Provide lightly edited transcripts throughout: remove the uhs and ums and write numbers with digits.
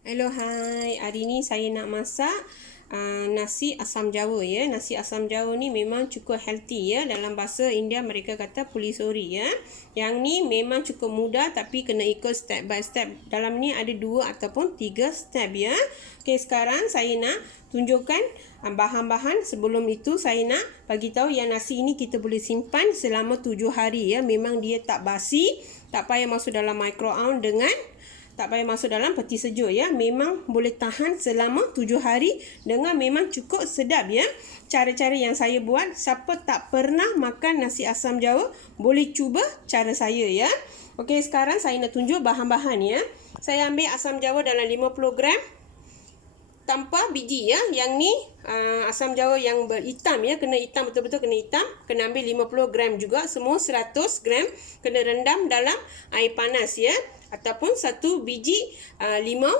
Hello, hai. Hari ni saya nak masak nasi asam jawa ya. Nasi asam jawa ni memang cukup healthy ya. Dalam bahasa India mereka kata pulisori ya. Yang ni memang cukup mudah tapi kena ikut step by step. Dalam ni ada 2 ataupun 3 step ya. Okey, sekarang saya nak tunjukkan bahan-bahan. Sebelum itu saya nak bagi tahu yang nasi ini kita boleh simpan selama 7 hari ya. Memang dia tak basi, tak payah masuk dalam microwave tak payah masuk dalam peti sejuk ya. Memang boleh tahan selama 7 hari dengan memang cukup sedap ya. Cara-cara yang saya buat, siapa tak pernah makan nasi asam jawa boleh cuba cara saya ya. Okey, sekarang saya nak tunjuk bahan-bahan ya. Saya ambil asam jawa dalam 50 gram tanpa biji ya. Yang ni asam jawa yang berhitam ya, kena hitam, betul-betul kena hitam. Kena ambil 50 gram juga, semua 100 gram kena rendam dalam air panas ya. Ataupun 1 biji limau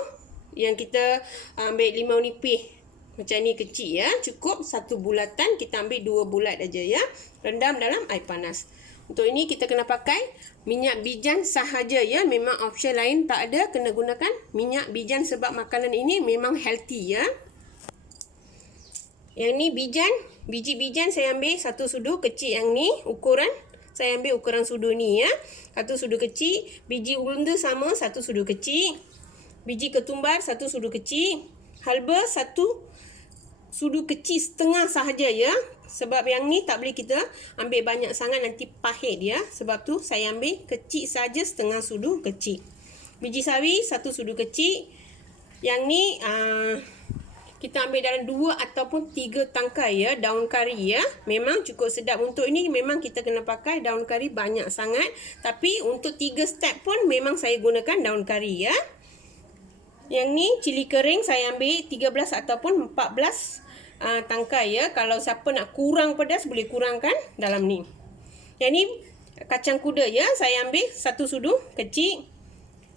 yang kita ambil limau nipis macam ni kecil ya. Cukup 1 bulatan, kita ambil 2 bulat aja ya. Rendam dalam air panas. Untuk ini kita kena pakai minyak bijan sahaja ya. Memang option lain tak ada, kena gunakan minyak bijan sebab makanan ini memang healthy ya. Yang ni bijan, biji bijan saya ambil 1 sudu kecil yang ni ukuran. Saya ambil ukuran sudu ni ya. 1 sudu kecil. Biji ulunda sama 1 sudu kecil. Biji ketumbar 1 sudu kecil. Halba 1 sudu kecil setengah sahaja ya. Sebab yang ni tak boleh kita ambil banyak sangat, nanti pahit ya. Sebab tu saya ambil kecil saja, setengah sudu kecil. Biji sawi 1 sudu kecil. Yang ni kita ambil dalam 2 ataupun 3 tangkai ya, daun kari ya. Memang cukup sedap. Untuk ini memang kita kena pakai daun kari banyak sangat. Tapi untuk 3 step pun memang saya gunakan daun kari ya. Yang ni cili kering saya ambil 13 ataupun 14 tangkai ya. Kalau siapa nak kurang pedas boleh kurangkan dalam ni. Yang ni kacang kuda ya, saya ambil 1 sudu kecil.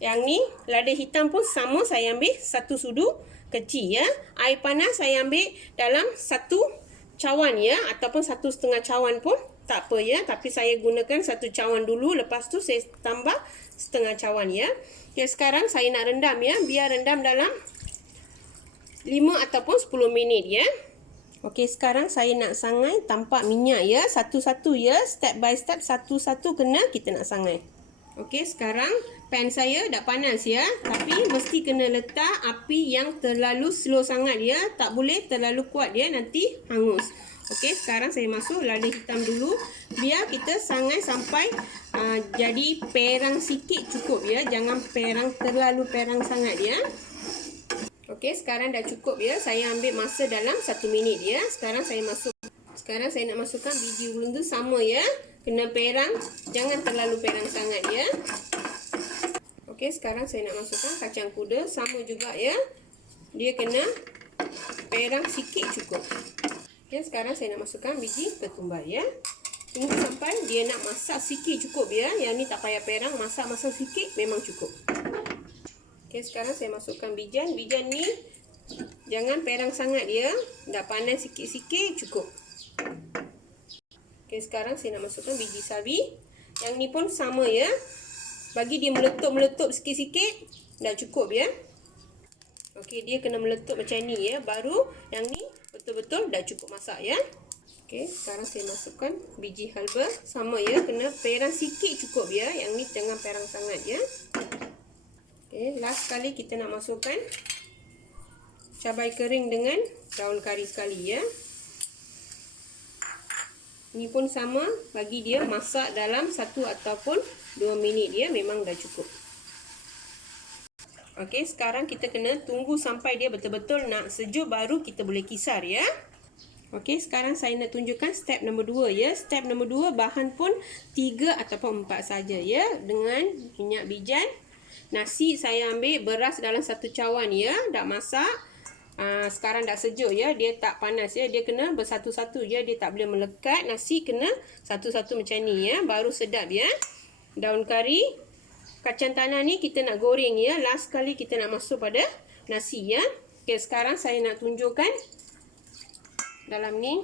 Yang ni lada hitam pun sama, saya ambil 1 sudu kecil ya. Air panas saya ambil dalam 1 cawan ya, ataupun 1,5 cawan pun tak apa ya. Tapi saya gunakan 1 cawan dulu, lepas tu saya tambah setengah cawan ya. Ya, sekarang saya nak rendam ya. Biar rendam dalam 5 ataupun 10 minit ya. Okey, sekarang saya nak sangai tanpa minyak ya. Satu-satu ya, step by step, satu-satu kena kita nak sangai. Okey, sekarang pan saya dah panas ya. Tapi mesti kena letak api yang terlalu slow sangat ya. Tak boleh terlalu kuat ya, nanti hangus. Okey, sekarang saya masuk lada hitam dulu. Biar kita sangai sampai jadi perang sikit cukup ya. Jangan terlalu perang sangat ya. Okey, sekarang dah cukup ya. Saya ambil masa dalam 1 minit ya. Sekarang saya nak masukkan biji ulunda sama ya. Kena perang, jangan terlalu perang sangat ya. Okey, sekarang saya nak masukkan kacang kuda sama juga ya. Dia kena perang sikit cukup. Okey, sekarang saya nak masukkan biji ketumbar ya. Tunggu sampai dia nak masak sikit cukup ya. Yang ni tak payah perang, masak sikit memang cukup. Okey, sekarang saya masukkan bijan. Bijan ni jangan perang sangat ya. Dah panas sikit-sikit cukup. Okey, sekarang saya nak masukkan biji sawi. Yang ni pun sama ya. Bagi dia meletup-meletup sikit-sikit dah cukup ya. Okey, dia kena meletup macam ni ya. Baru yang ni betul-betul dah cukup masak ya. Okey, sekarang saya masukkan biji halba. Sama ya, kena perang sikit cukup ya. Yang ni jangan perang sangat ya. Okey, last kali kita nak masukkan cabai kering dengan daun kari sekali ya. Ini pun sama, bagi dia masak dalam 1 ataupun 2 minit ya, memang dah cukup. Okey, sekarang kita kena tunggu sampai dia betul-betul nak sejuk baru kita boleh kisar ya. Okey, sekarang saya nak tunjukkan step nombor 2 ya. Step nombor 2, bahan pun 3 ataupun 4 saja ya. Dengan minyak bijan. Nasi saya ambil beras dalam 1 cawan ya, dah masak. Sekarang dah sejuk ya, dia tak panas ya, dia kena bersatu-satu ya, dia tak boleh melekat. Nasi kena satu-satu macam ni ya, baru sedap ya. Daun kari, kacang tanah ni kita nak goreng ya. Last kali kita nak masuk pada nasi ya. Okay, sekarang saya nak tunjukkan dalam ni.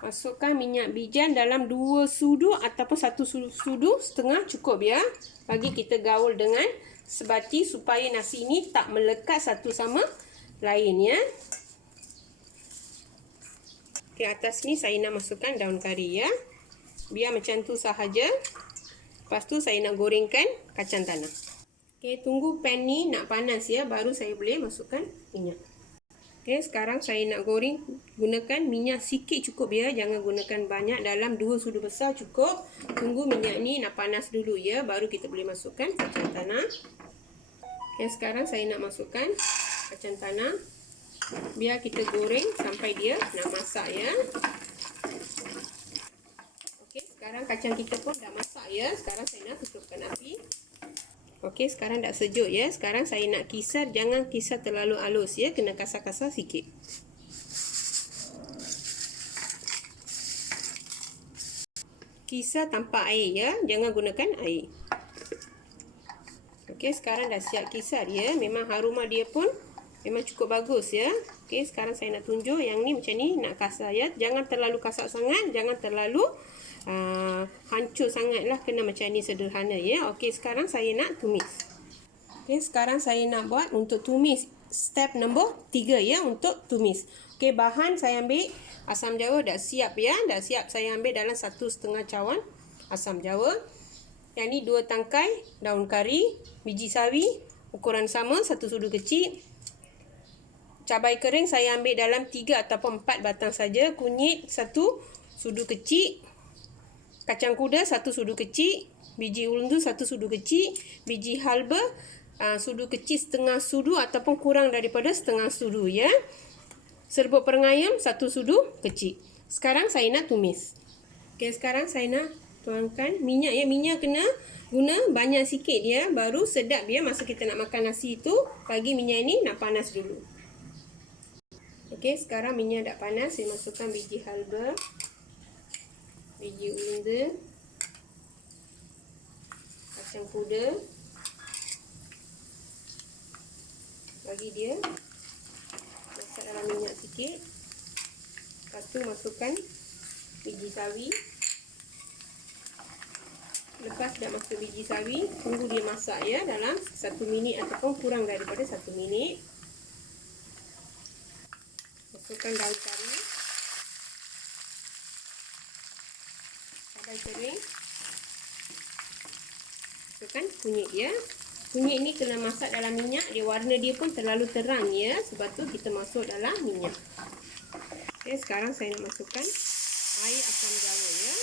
Masukkan minyak bijan dalam 2 sudu ataupun 1 sudu setengah cukup ya. Bagi kita gaul dengan sebati supaya nasi ini tak melekat satu sama lain ya. Okey, atas ni saya nak masukkan daun kari ya. Biar macam tu sahaja. Lepas tu saya nak gorengkan kacang tanah. Okey, tunggu pan ni nak panas ya, baru saya boleh masukkan minyak. Okey, sekarang saya nak goreng gunakan minyak sikit cukup ya, jangan gunakan banyak, dalam 2 sudu besar cukup. Tunggu minyak ni nak panas dulu ya, baru kita boleh masukkan kacang tanah. Okey, sekarang saya nak masukkan kacang tanah. Biar kita goreng sampai dia nak masak ya. Okey, sekarang kacang kita pun dah masak ya. Sekarang saya nak tutupkan api. Okey, sekarang dah sejuk ya. Sekarang saya nak kisar, jangan kisar terlalu halus ya, kena kasar-kasar sikit. Kisar tanpa air ya, jangan gunakan air. Okey, sekarang dah siap kisar ya. Memang aroma dia pun memang cukup bagus ya. Okey, sekarang saya nak tunjuk yang ni macam ni, nak kasar ya. Jangan terlalu kasar sangat, jangan terlalu hancur sangat lah, kena macam ni sederhana ya. Okey, sekarang saya nak tumis. Okey, sekarang saya nak buat untuk tumis. Step nombor 3 ya, untuk tumis. Okey, bahan saya ambil asam jawa dah siap ya. Dah siap, saya ambil dalam 1,5 cawan asam jawa. Yang ni 2 tangkai daun kari, biji sawi ukuran sama 1 sudu kecil. Cabai kering saya ambil dalam 3 ataupun 4 batang saja. Kunyit 1 sudu kecil. Kacang kuda 1 sudu kecil. Biji ulundu 1 sudu kecil. Biji halba sudu kecil setengah sudu ataupun kurang daripada setengah sudu ya. Serbuk perengayam 1 sudu kecil. Sekarang saya nak tumis. Okey, sekarang saya nak tuangkan minyak ya. Minyak kena guna banyak sikit ya, baru sedap ya masa kita nak makan nasi tu. Bagi minyak ni nak panas dulu. Okey, sekarang minyak dah panas, saya masukkan biji halba, biji ulunda, kacang kuda. Bagi dia masak dalam minyak sikit. Lepas tu masukkan biji sawi. Lepas dah masuk biji sawi, tunggu dia masak ya dalam 1 minit ataupun kurang daripada 1 minit. Masukkan daun kari, cabai kering, masukkan kunyit ya. Kunyit ni kena masak dalam minyak, dia warna dia pun terlalu terang ya, sebab tu kita masuk dalam minyak. Okey, sekarang saya nak masukkan air asam jawa ya.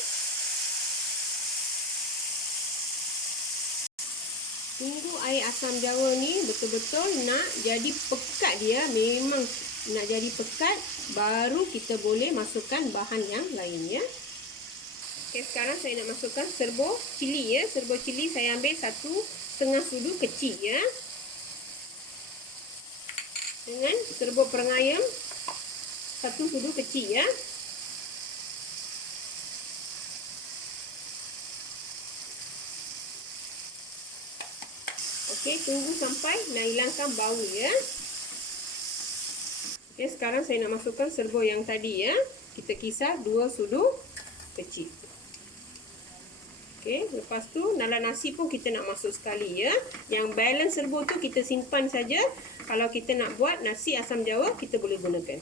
Tunggu air asam jawa ni betul-betul nak jadi pekat dia, memang nak jadi pekat, baru kita boleh masukkan bahan yang lain ya. Okey, sekarang saya nak masukkan serbuk cili ya. Serbuk cili saya ambil 1,5 sudu kecil ya. Dengan serbuk perengayam 1 sudu kecil ya. Okey, tunggu sampai nak hilangkan bau ya. Okey, sekarang saya nak masukkan serbuk yang tadi ya. Kita kisar 2 sudu kecil. Okey, lepas tu dalam nasi pun kita nak masuk sekali ya. Yang balance serbuk tu kita simpan saja. Kalau kita nak buat nasi asam jawa, kita boleh gunakan.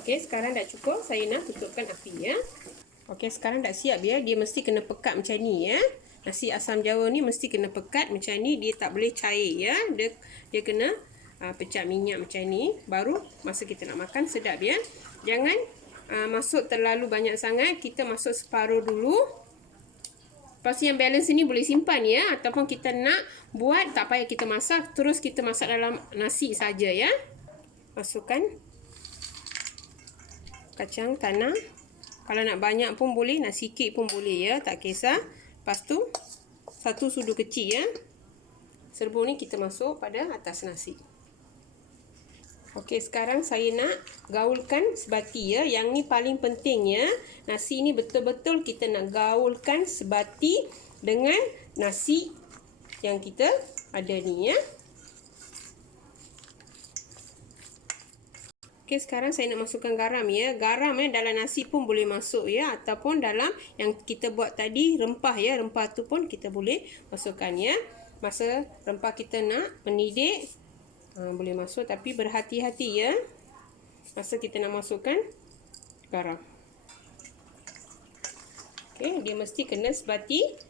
Okey, sekarang dah cukup. Saya nak tutupkan api ya. Okey, sekarang dah siap ya. Dia mesti kena pekat macam ni ya. Nasi asam jawa ni mesti kena pekat macam ni. Dia tak boleh cair ya. Dia kena pecah minyak macam ni, baru masa kita nak makan sedap ya. Jangan masuk terlalu banyak sangat, kita masuk separuh dulu. Lepas tu yang balance ni boleh simpan ya, ataupun kita nak buat tak payah kita masak, terus kita masak dalam nasi saja ya. Masukkan kacang tanah. Kalau nak banyak pun boleh, nak sikit pun boleh ya, tak kisah. Lepas tu 1 sudu kecil ya. Serbuk ni kita masuk pada atas nasi. Okey, sekarang saya nak gaulkan sebati ya. Yang ni paling penting ya. Nasi ni betul-betul kita nak gaulkan sebati dengan nasi yang kita ada ni ya. Okey, sekarang saya nak masukkan garam ya. Garam dalam nasi pun boleh masuk ya, ataupun dalam yang kita buat tadi rempah ya. Rempah tu pun kita boleh masukkan ya. Masa rempah kita nak mendidih, boleh masuk, tapi berhati-hati ya masa kita nak masukkan garam. Okey, dia mesti kena sebati.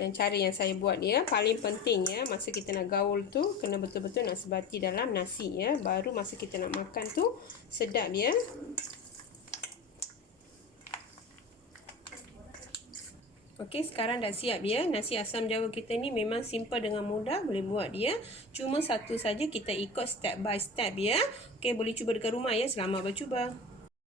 Dan cara yang saya buat ya, paling penting ya, masa kita nak gaul tu kena betul-betul nak sebati dalam nasi ya, baru masa kita nak makan tu sedap ya. Okey, sekarang dah siap ya. Nasi asam Jawa kita ni memang simple dengan mudah boleh buat dia. Cuma satu saja kita ikut step by step ya. Okey, boleh cuba dekat rumah ya. Selamat bercuba.